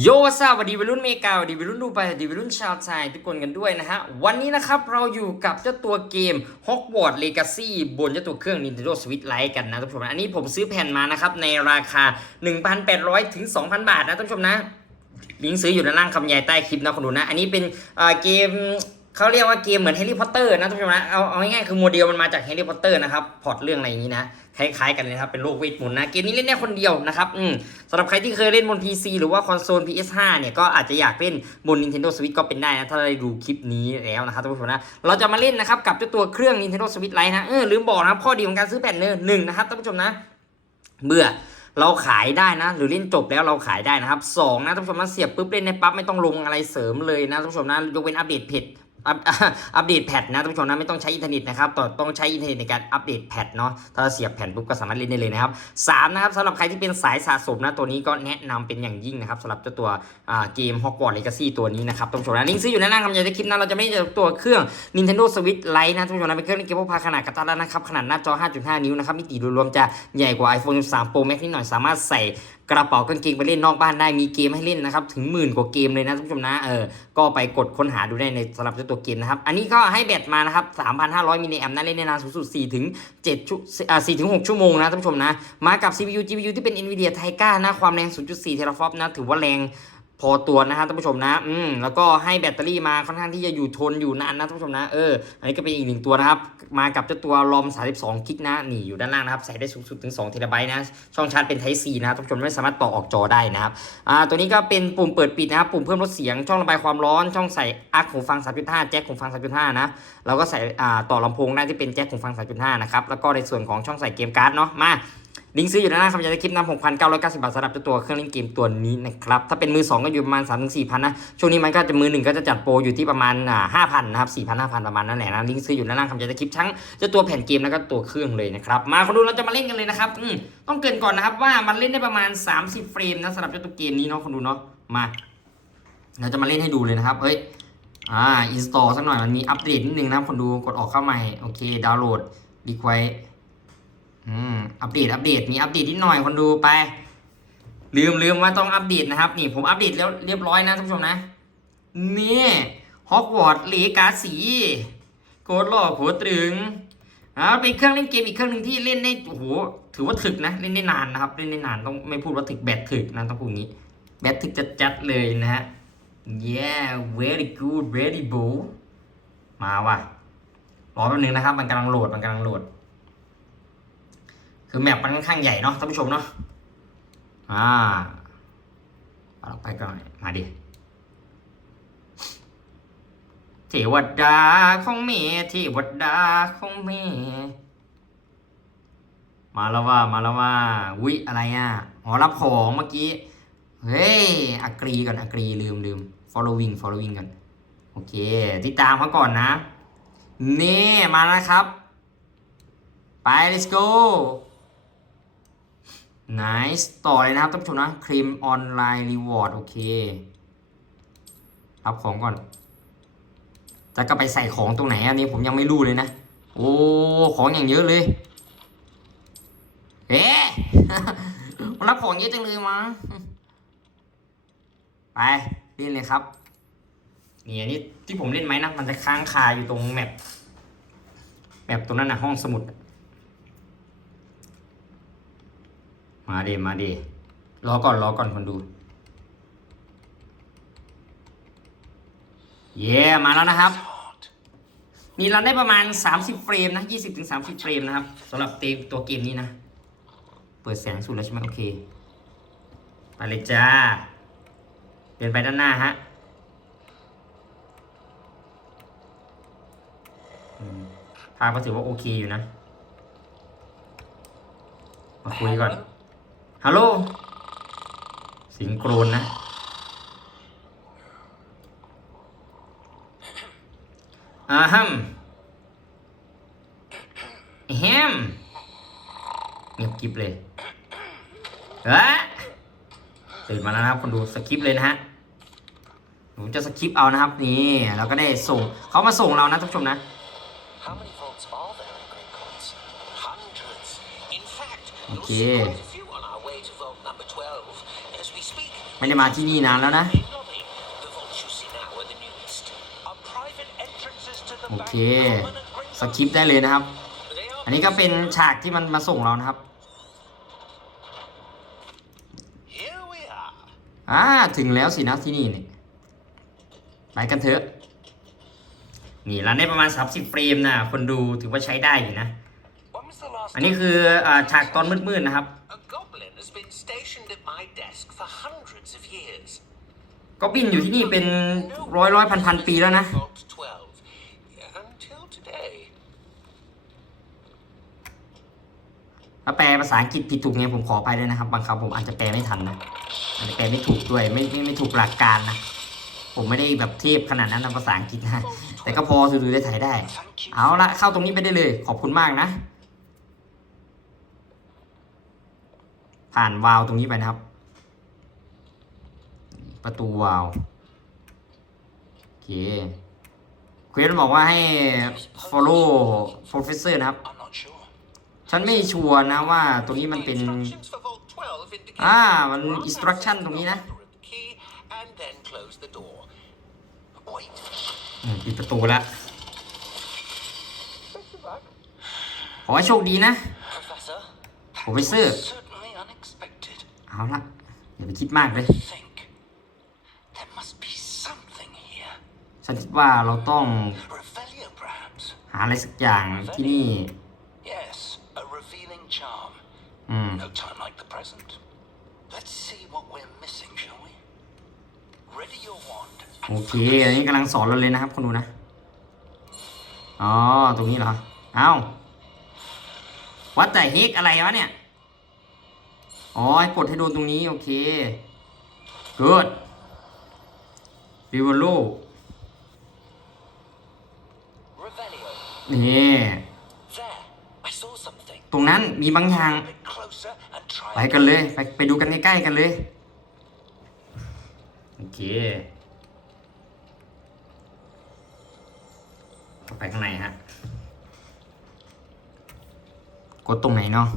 โยซาสวัสดีวัยรุ่นเมกาสวัสดีวัยรุ่นดูไปสวัสดีวัยรุ่นชาวไทยทุกคนกันด้วยนะฮะ วันนี้นะครับเราอยู่กับเจ้าตัวเกม Hogwarts Legacy บนเจ้าตัวเครื่อง Nintendo Switch Lite กันนะท่านผู้ชมนะอันนี้ผมซื้อแผ่นมานะครับ ในราคา 1,800 ถึง 2,000 บาทนะท่านผู้ชมนะ ลิงก์ซื้ออยู่ด้านล่างคำยายใต้คลิปนะคนดูนะ อันนี้เป็นเกม เขาเรียกว่าเกมเหมือนแฮร์รี่พอตเตอร์นะท่านผู้ชมนะเอาเอาง่ายๆคือโมเดลมันมาจากแฮร์รี่พอตเตอร์นะครับพอร์ตเรื่องอะไรอย่างนี้นะคล้ายๆกันเลยครับเป็นโลกเวทมนต์นะเกมนี้เล่นได้คนเดียวนะครับอืมสำหรับใครที่เคยเล่นบน PC หรือว่าคอนโซล PS5 เนี่ยก็อาจจะอยากเล่นบน Nintendo Switch ก็เป็นได้นะถ้าได้ดูคลิปนี้แล้วนะครับท่านผู้ชมนะเราจะมาเล่นนะครับกับเจ้าตัวเครื่อง Nintendo Switch Lite นะเออลืมบอกนะครับข้อดีของการซื้อแผ่นเนอร์หนึ่งนะครับท่านผู้ชมนะ เบื่อเราขายได้นะ หรือเล่นจบแล้วเราขายได้นะครับสองนะท่านผู้ชมนะเสียบปุ๊บเล่นในปั๊บไม่ต้องลงอะไรเสริมเลยนะท่านผู้ชมนะยกเว้นอัปเดตเพจ อัปเดตแพทนะท่านผู้ชมนะไม่ต้องใช้อินเทอร์เน็ตนะครับต่อต้องใช้อินเทอร์เน็ตในการอัปเดตแพทเนาะถ้าเสียบแผ่นปุ๊บก็สามารถเล่นได้เลยนะครับสามนะครับสำหรับใครที่เป็นสายสะสมนะตัวนี้ก็แนะนำเป็นอย่างยิ่งนะครับสำหรับเจ้าตัวเกม Hogwarts Legacy ตัวนี้นะครับท่านผู้ชมนะลิงก์ซื้ออยู่ในหน้าคำยายในคลิปนะเราจะไม่เจอตัวเครื่อง Nintendo Switch Lite นะท่านผู้ชมนะเป็นเครื่องเล่นเกมพกพาขนาดกระทัดรัดนะครับขนาดหน้าจอ 5.5 นิ้วนะครับมิติดยรวมจะใหญ่กว่า iPhone 13 Pro Max นิดหน่อยสามารถใส่ กระเป๋ากางเกงไปเล่นนอกบ้านได้มีเกมให้เล่นนะครับถึงหมื่นกว่าเกมเลยนะท่านผู้ชมนะเออก็ไปกดค้นหาดูได้ในสำหรับเจ้าตัวเกมนะครับอันนี้ก็ให้แบตมานะครับ3,500มิลลิแอมป์นะเล่นได้นานสูงสุด4ถึง7ชั่วอ่า4ถึง6ชั่วโมงนะท่านผู้ชมนะมากับ CPU GPU ที่เป็น NVIDIA Tegra นะความแรง 0.4 เทราฟอปนะถือว่าแรง พอตัวนะครับท่านผู้ชมนะ อืม แล้วก็ให้แบตเตอรี่มาค่อนข้างที่จะอยู่ทนอยู่นานนะท่านผู้ชมนะ เออ อันนี้ก็เป็นอีกหนึ่งตัวนะครับ มากับเจ้าตัวลอม 32 กิกนะ นี่อยู่ด้านล่างนะครับ ใส่ได้สูงสุดถึง2เทราไบต์นะ ช่องชาร์จเป็น Type C นะท่านผู้ชมไม่สามารถต่อออกจอได้นะครับ อ่า ตัวนี้ก็เป็นปุ่มเปิดปิดนะครับ ปุ่มเพิ่มลดเสียง ช่องระบายความร้อน ช่องใส่อักหูฟัง 3.5 แจ็คหูฟัง 3.5 นะแล้วก็ใส่ อ่า ต่อลำโพงได้ที่เป็นแจ็คหูฟัง 3.5 นะครับ แล้วก็ในส่วนของช่องใส่เกมการ์ดเนาะ มา ลิงก์ซื้ออยู่ด้านล่างคำยายในคลิปนะ6,990บบาทสำหรับเจ้าตัวเครื่องเล่นเกมตัวนี้นะครับ ถ้าเป็นมือ2ก็อยู่ประมาณ3-4พันนะ ช่วงนี้มันก็จะมือหนึ่งก็จะจัดโปรอยู่ที่ประมาณอ่า5,000นะครับ4,000 5,000ประมาณนั้นแหละนะ ลิงก์ซื้ออยู่ด้านล่างคำยายในคลิปทั้งเจ้าตัวแผ่นเกมแล้วก็ตัวเครื่องเลยนะครับ มาคนดูเราจะมาเล่นกันเลยนะครับอืมต้องเกินก่อนนะครับว่ามันเล่นได้ประมาณ30เฟรมนะสำหรับเจ้าตัวเกมนี้เนาะคนดูเนาะ มา เราจะมาเล่นให้ดูเลยนะครับ เฮ้ย อ่า อินสตอลสักหน่อยมันมีอัปเดตนิดนึงนะคนดู กดออกเข้าใหม่ โอเค ดาวน์โหลด ดีไว อืมอัปเดตอัปเดตมีอัปเดตนิดหน่อยคนดูไป ลืมลืมว่าต้องอัปเดตนะครับ นี่ผมอัปเดตแล้วเรียบร้อยนะท่านผู้ชมนะนี่ฮอกวอตส์เลกาสีโกดหล่อหัวตรึงอ่าเป็นเครื่องเล่นเกมอีกเครื่องหนึ่งที่เล่นได้โอ้โหถือว่าถึกนะเล่นได้นานนะครับเล่นได้นานต้องไม่พูดว่าถึกแบตถึกนะต้องพูดอย่างนี้แบตถึกจัดๆเลยนะฮะ yeah very good very b o มาว่ะรอแป๊บนึงนะครับ มันกำลังโหลดมันกำลังโหลด คือแมปมันค่อนข้างใหญ่เนาะท่านผู้ชมเนาะอ่าเอาไปก่อนมาดิเทวดาของเมเทวดาของเมมาแล้วว่ามาแล้วว่าวิอะไรอะอ๋อรับของเมื่อกี้ เฮ้ยอักรีก่อนอักรีลืมลืม following following กันโอเค ติดตามเขาก่อนนะ นี่ มาแล้วครับ ไป let's go nice ต่อเลยนะครับท่านผู้ชมนะครีมออนไลน์รีวอร์ดโอเค รับของก่อน จะก็ไปใส่ของตรงไหนอันนี้ผมยังไม่รู้เลยนะ โอ้ของอย่างเยอะเลย เอ๊ะรับของเยอะจังเลยมั้งไปเล่นเลยครับนี่อันนี้ที่ผมเล่นไหมนะมันจะค้างคาอยู่ตรงแมปแมปตรงนั้นนะห้องสมุด มาเดมาเดรอก่อนรอก่อนคนดู เย่มาแล้วนะครับ นี่เราได้ประมาณ 30 เฟรมนะ 20ถึง30เฟรมนะครับสำหรับเตมตัวเกมนี้นะ เปิดแสงสุดแล้วใช่ไหมโอเคไปเลยจ้าเดินไปด้านหน้าฮะอืมาพก็ถือว่าโอเคอยู่นะ มาคุยก่อน ฮัลโหลสิงโครนนะ อาฮัมแฮมเงียบกริบเลยเฮ้ยตื่นมาแล้วนะครับคนดูสคริปต์เลยนะฮะหนูจะสคริปต์เอานะครับนี่เราก็ได้ส่งเขามาส่งเรานะท่านผู้ชมนะ How many votes are ไม่ได้มาที่นี่นานแล้วนะ Main lobby. The vaults you see now are the newest. Are private entrances to the โอ bank เค common at Gringotts? สคิปได้เลยนะครับ They are อันนี้ก็เป็นฉากที่มันมาส่งเรานะครับ Here we are. อ่าถึงแล้วสินะที่นี่เนี่ยไปกันเถอะ นี่รันได้ประมาณ 30 เฟรมนะ คนดูถือว่าใช้ได้อยู่นะ When was the last อันนี้คืออ่าฉากตอนมืดๆนะครับ A goblin has been stationed at my desk for hundreds of years. ก็บินอยู่ที่นี่เป็นร้อยร้อยพันพันปีแล้วนะ Vault 12. Until today. ถ้าแปลภาษาอังกฤษผิดถูกไงผมขอไปด้วยนะครับ บางคำผมอาจจะแปลไม่ทันนะอาจจะแปลไม่ถูกด้วยไม่ไม่ไม่ถูกหลักการนะ ผมไม่ได้แบบเทพขนาดนั้นนะภาษาอังกฤษนะ แต่ก็พอดูได้ถ่ายได้ Thank you. เอาละเข้าตรงนี้ไปได้เลย ขอบคุณมากนะ ผ่านวาล์วตรงนี้ไปนะครับ ประตูวาล์วโอเคเควสบอกว่าให้ follow professor นะครับ I'm not sure. ฉันไม่ชัวร์นะว่าตรงนี้มันเป็น Instructions for Vault 12 indicate อ่า มัน instruction ตรงนี้นะ number of the key and then close the door. Wait. อืมปิดประตูละขอให้โชคดีนะ Professor? ผมไปซื้อ Certainly unexpected. เอาละอย่าไปคิดมากเลย Think. There must be something here. ฉันคิดว่าเราต้อง Revelio, perhaps? หาอะไรสักอย่างที่นี่ Yes, a revealing charm. อืม No time like the present. Let's see what we're missing, shall we? Ready your wand. โอเค อันนี้กำลังสอนเราเลยนะครับคุณดูนะ อ๋อ ตรงนี้เหรอ เอ้าวัดแต่เฮกอะไรวะเนี่ย อ๋อให้กดให้โดนตรงนี้ โอเคเกิดริวโล่นี่ตรงนั้นมีบางอย่าง ไปกันเลย ไปไปดูกันใกล้ๆกันเลย โอเคไปข้างในฮะ กดตรงไหนเนาะ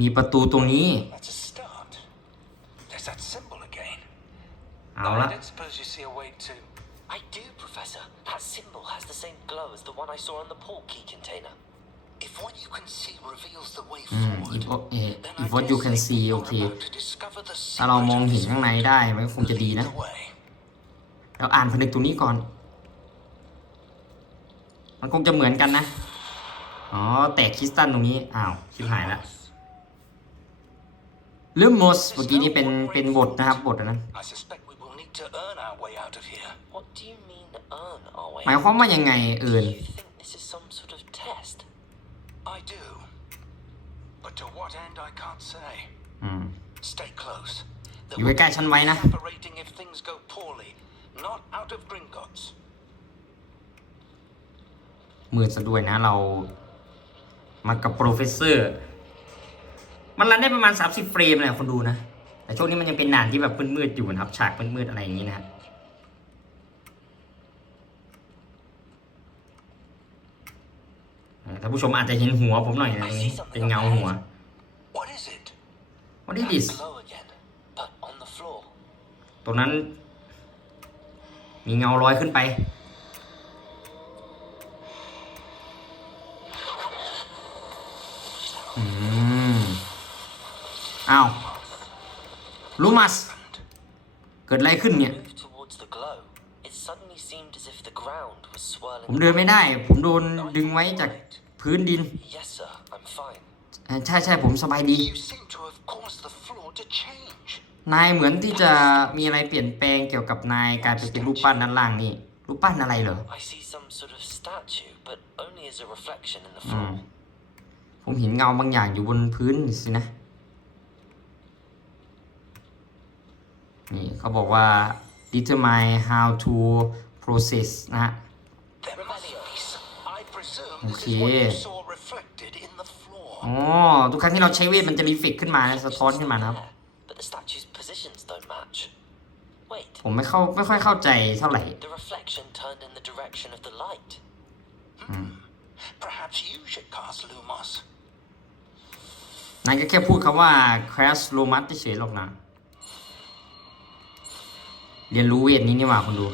มีประตูตรงนี้ That's a start. There's that symbol again. เอาละ I don't suppose you see a way to. I do, Professor. That symbol has the same glow as the one I saw on the port key container. If what you can see reveals the way อืม forward, if what, eh, then if I what you dare can say see you're โอเค about to discover the ถ้าเรา secret มอง of เห็น this ข้างในได้มันก็คงจะดีนะ the way. เราอ่านผนึกตรงนี้ก่อน มันคงจะเหมือนกันนะ อ๋อ แตกคริสตัลตรงนี้ อ้าว ชิบหายละเรื่องมสเมื่อกี้นี้เป็น เป็นบทนะครับ บทอันนั้น I suspect we will need to earn our way out of here. What do you mean earn our way? หมายความว่ายังไงเอิญ You think this is some sort of test? I do. But to what end I can't say. อืม Stay close. There อยู่ will ใกล้ๆฉันไว้นะ be separating if things go poorly, not out of Gringotts. มืดซะด้วยนะเรา มากับโปรเฟสเซอร์ มันรันได้ประมาณ 30 เฟรมเลยคนดูนะ แต่ช่วงนี้มันยังเป็นหนานที่แบบมืดๆอยู่นะครับ ฉากมืดๆอะไรอย่างนี้นะฮะเออท่านผู้ชมอาจจะเห็นหัวผมหน่อยนะตรงนี้เป็นเงาหัว What is it? What is this Glow again, but on the floor. ตรงนั้น มีเงาลอยขึ้นไป อ้าวลูมัส เกิดอะไรขึ้นเนี่ย moved towards the glow, it suddenly seemed as if the ground was ผม swirling. เดินไม่ได้ ผมโดนดึงไว้จากพื้นดิน Yes, sir, I'm fine. เอ่อใช่ใช่ผมสบายดี You seem to have caused the floor to change. นายเหมือนที่จะมีอะไรเปลี่ยนแปลงเกี่ยวกับนายกลายไปเป็นรูปปั้นด้านล่างนี่ รูปปั้นอะไรเหรอ I see some sort of statue, but only as a reflection in the อืม floor. ผมเห็นเงาบางอย่างอยู่บนพื้นสินะ นี่เขาบอกว่า determine how to process นะฮะ There must be some. I presume this Okay. is what you saw reflected in the floor. อ๋อทุกครั้งที่เราใช้เวทมันจะรีเฟกขึ้นมานะสะท้อนขึ้นมานะครับ There, but the statue's positions don't match. Wait, ผมไม่เข้าไม่ค่อยเข้าใจเท่าไหร่ the reflection turned in the direction of the light. Perhaps you should cast Lumos. นายก็แค่พูดคำว่า crash romat เฉยๆหรอกนะ เรียนรู้เวทนี้นี่หว่าคนดู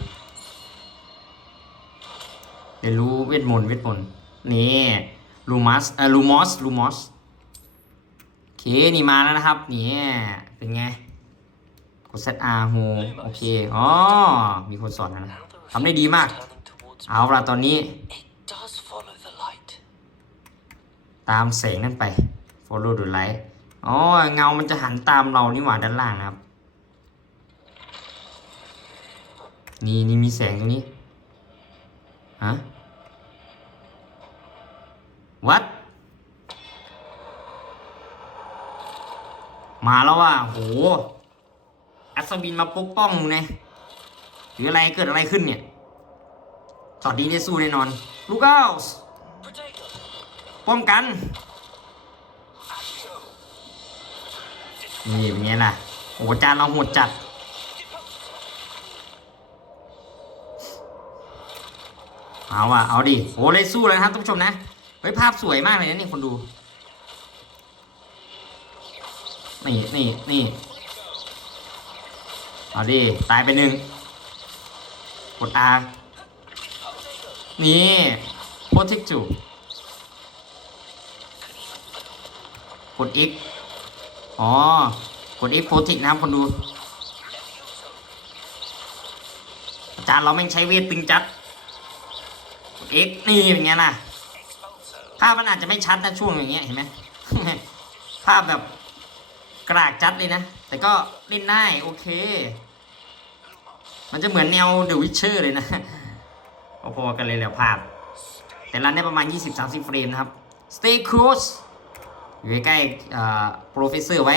เรียนรู้เวทมนต์เวทมนต์นี่ลูมัสเอ่อลูมอสลูมอสโอเคนี่มาแล้วนะครับนี่เป็นไงกด set R โฮโอเคอ๋อมีคนสอนนะทำได้ดีมาก เอาละตอนนี้ ตามแสงนั่นไป follow the light อ๋อเงามันจะหันตามเรานี่หว่าด้านล่างนะครับ นี่นี่มีแสงตรงนี้ฮะวัด มาแล้วว่ะโหอัศวินมาปกป้องมึงไงหรืออะไรเกิดอะไรขึ้นเนี่ยตอนนี้ได้สู้แน่นอน ลูกเอ้าป้องกัน นี่เป็นไงล่ะ โอ้จานเราโหดจัด เอาว่ะเอาดิโอ้เลยสู้เลยนะครับท่านผู้ชมนะเฮ้ยภาพสวยมากเลยนะนี่คนดู นี่นี่นี่เอาดิตายไปหนึ่งกด R นี่ protect you กด X อ๋อ กด X protect นะครับคนดู อาจารย์เราไม่งใช้เวทตึงจัด X นี่เป็นไงล่ะ ภาพมันอาจจะไม่ชัดนะช่วงอย่างเงี้ยเห็นไหมภาพแบบกรากจัดเลยนะ แต่ก็เล่นได้โอเค มันจะเหมือนแนว The Witcher เลยนะพอๆกันเลยแหละภาพ แต่รันได้ประมาณ 20-30 เฟรมนะครับ Stay close อยู่ใกล้ๆอ่า professor ไว้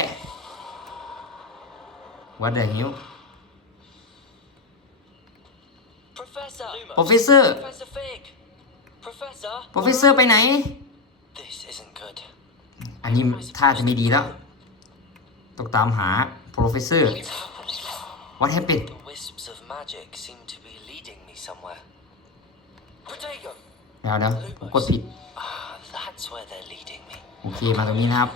What the hell Professor! professor Professor Fig! Professor! professor ไปไหน This isn't good. อันนี้ท่าจะไม่ดีแล้ว ต้องตามหา professor What happened The wisps of magic seem to be leading me somewhere. Protego! เดี๋ยวเดี๋ยวผมกดผิด Ah, that's where they're leading me. โอเค มาตรงนี้นะครับ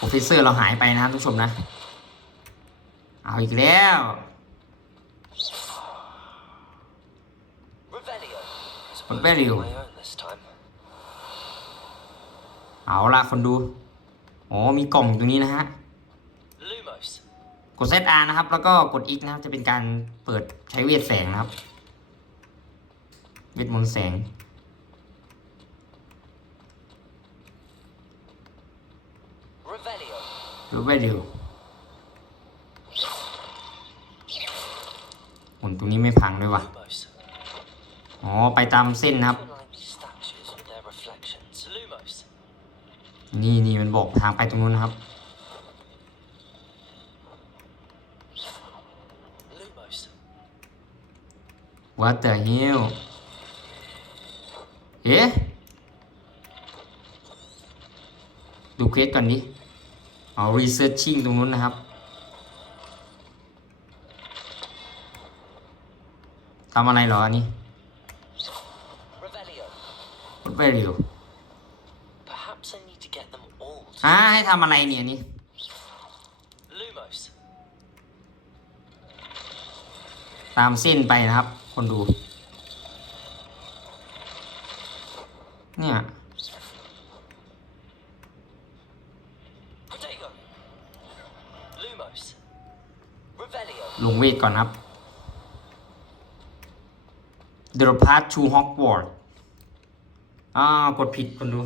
professor เราหายไปนะครับทุกผู้ชมนะ เอาอีกแล้ว Suppose Revelio. on my own this time. เอาละคนดู อ๋อ มีกล่องอยู่ตรงนี้นะฮะ กด ZR นะครับ แล้วก็กด X นะครับ จะเป็นการเปิดใช้เวทแสงนะครับ เวทมนต์แสงรือเวดิวหมุนตรงนี้ไม่พังด้วยวะ Lumos! อ๋อ ไปตามเส้นนะครับ นี่นี่มันบอกทางไปตรงนู้นนะครับ What the hell เอ๊ะ ดูเควสก่อนดิเอา researching ตรงนู้นนะครับทำอะไรเหรออันนี้ กดไปเร็ว Perhaps I need to get them all to อ่าให้ทำอะไรเนี่ยอันนี่ Lumos! ตามเส้นไปนะครับ คนดู เนี่ย Protego! Lumos! Revelio! ลงเวทก่อนครับ The Path to Hogwarts อ่ากดผิดคนดู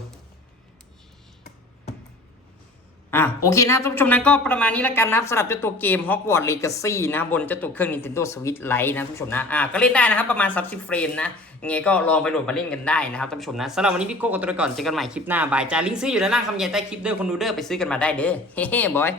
อะโอเคนะครับท่านผู้ชมนะก็ประมาณนี้แล้วกันนะครับสำหรับเจ้าตัวเกม Hogwarts Legacy นะบนเจ้าตัวเครื่อง Nintendo Switch Lite นะท่านผู้ชมนะอะก็เล่นได้นะครับประมาณ 30 เฟรมนะยังไงก็ลองไปโหลดมาเล่นกันได้นะครับท่านผู้ชมนะสำหรับวันนี้พี่โก้กับตัวก่อนเจอกันใหม่คลิปหน้าบายจ้าลิงก์ซื้ออยู่ด้านล่างคำใหญ่ใต้คลิปเด้อคนดูเด้อไปซื้อกันมาได้เด้อเฮ้ๆบอย